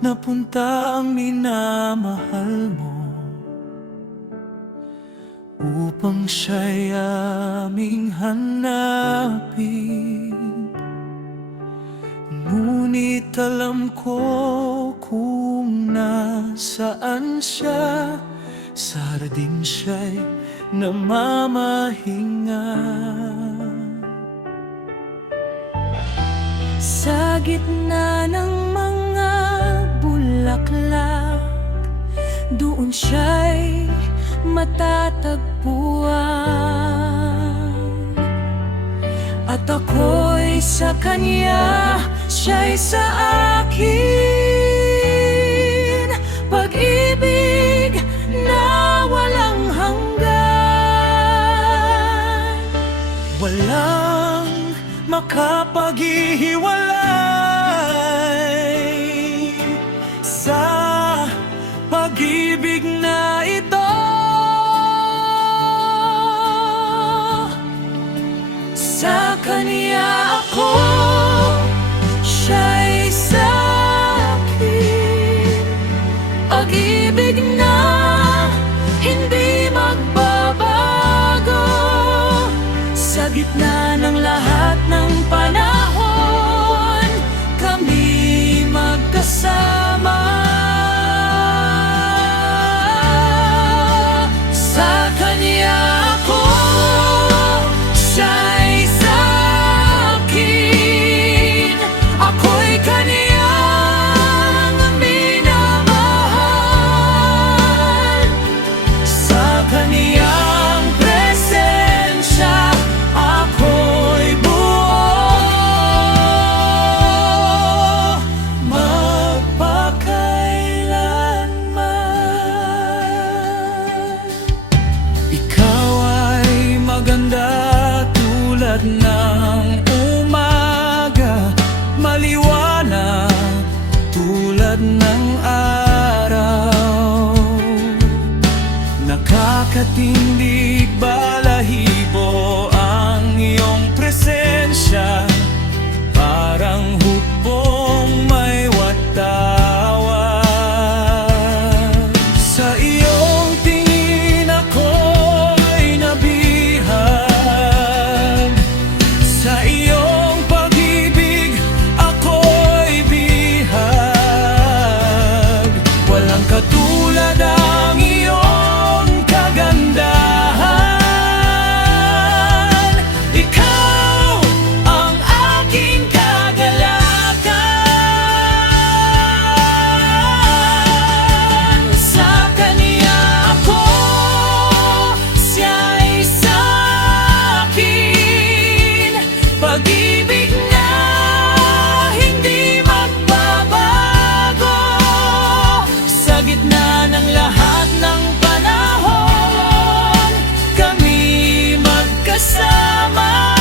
napunta ang minamahal mo upang siya'y aming hanapin. Ngunit alam ko kung nasaan siya, sa hardin siya'y namamahinga. Sa gitna ng mga bulaklak, doon siya'y matatagpuan. At ako'y sa kanya, siya'y sa akin. Pag-ibig na walang hanggan, Walang makapaghihiwalay sa pag-ibig na ito. sa kanya ako, siya'y sa akin. Pag-ibig na hindi magbabago, sa gitna ng lahat ng panahon, kami magkasama. Sa kanya ako, siya'y sa akin. Ako'y kaniyang minamahal. Sa kaniyang presensya, ako'y buo magpakailanman. Ikaw ay maganda tulad ng umaga, maliwanag tulad ng araw. Nakakatindig balahibo ang iyong presensya, parang hukbong may watawat. Sa iyong tingin ako'y nabihag, sa iyong pag-ibig ako'y bihag. Walang katulad ang iyong kagandahan. Ikaw ang aking kagalakan. Sa kanya ako, siya'y sa akin. Pag-ibig na hindi magbabago, sa gitna ng lahat ng panahon, kami magkasama.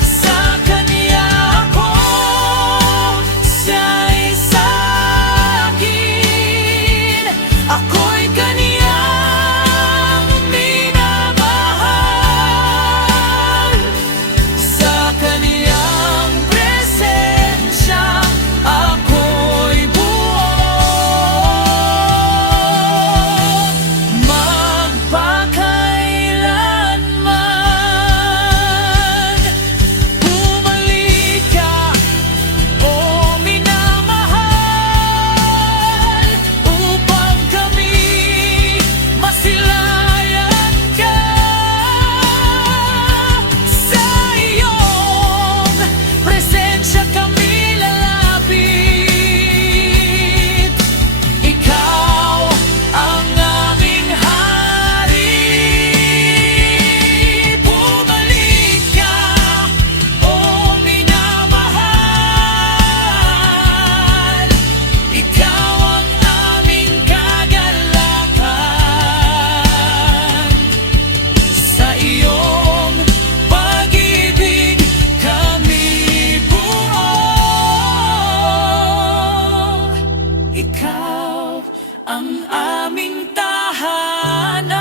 Sa kanya ako, siya'y sa akin. Ako'y kaniyang minamahal. Sa kaniyang presensya, ako'y buo magpakailanman. Bumalik ka, o minamahal, upang kami masilayan ka. Sa iyong presensya kami lalapit. Ikaw ang aming hari. Bumalik ka, o minamahal, ikaw ang aming kagalakan. Sa iyong pag-ibig kami buo. Ikaw ang aming tahanan.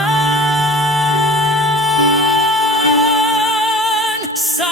Sa